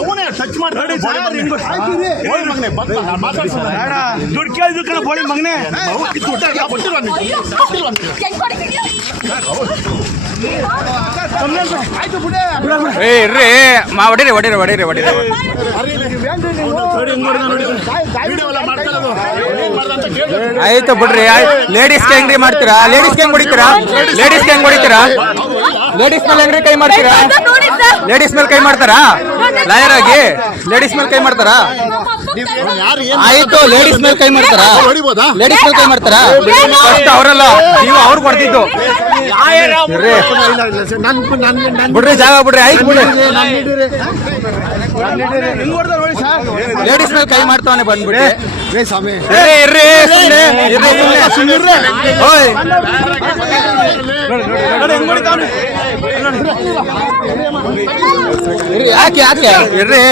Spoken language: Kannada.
ಅವನೇ ಟಚ್ ಮಾಡ್ತಾರೆ ದುಡ್ಡು ಕೇಳಿದ್ರು ಕಣ ಬೋಳಿ ಮಗನೇ ಇರ್ರಿ ಮಾ ಹೊಡೀರಿ ಹೊಡೀರಿ ಹೊಡೀರಿ ಹೊಡೀರಿ ಆಯ್ತು ಬಿಡ್ರಿ. ಲೇಡೀಸ್ಗೆ ಹೆಂಗ್ರಿ ಮಾಡ್ತೀರಾ? ಲೇಡೀಸ್ಗೆ ಹೆಂಗ್ ಹೊಡಿತೀರಾ? ಲೇಡೀಸ್ಗೆ ಹೆಂಗ್ ಹೊಡಿತೀರಾ? ಲೇಡೀಸ್ ಮೇಲೆ ಹೆಂಗ್ರಿ ಕೈ ಮಾಡ್ತೀರಾ? ಲೇಡೀಸ್ ಮೇಲೆ ಕೈ ಮಾಡ್ತಾರಾ? ಲಾಯರ್ ಆಗಿ ಲೇಡೀಸ್ ಮೇಲೆ ಕೈ ಮಾಡ್ತಾರಾ? ಆಯ್ತು, ಲೇಡೀಸ್ ಮೇಲೆ ಕೈ ಮಾಡ್ತಾರಾ? ಲೇಡೀಸ್ ಮೇಲೆ ಕೈ ಮಾಡ್ತಾರಾ? ಫಸ್ಟ್ ಅವರಲ್ಲ, ನೀವು ಅವ್ರಿಗೆ ಹೊಡೆದಿದ್ದು ಬಿಡ್ರಿ. ಜಾಗ ಬಿಡ್ರಿ. ಆಯ್ತು ಬಿಡ್ರಿ. ಲೇಡೀಸ್ ಮೇಲೆ ಕೈ ಮಾಡ್ತಾವನೆ ಬಂದ್ಬಿಟ್ಟು ಯಾಕೆ ಯಾಕೆ ಇರ್ರಿ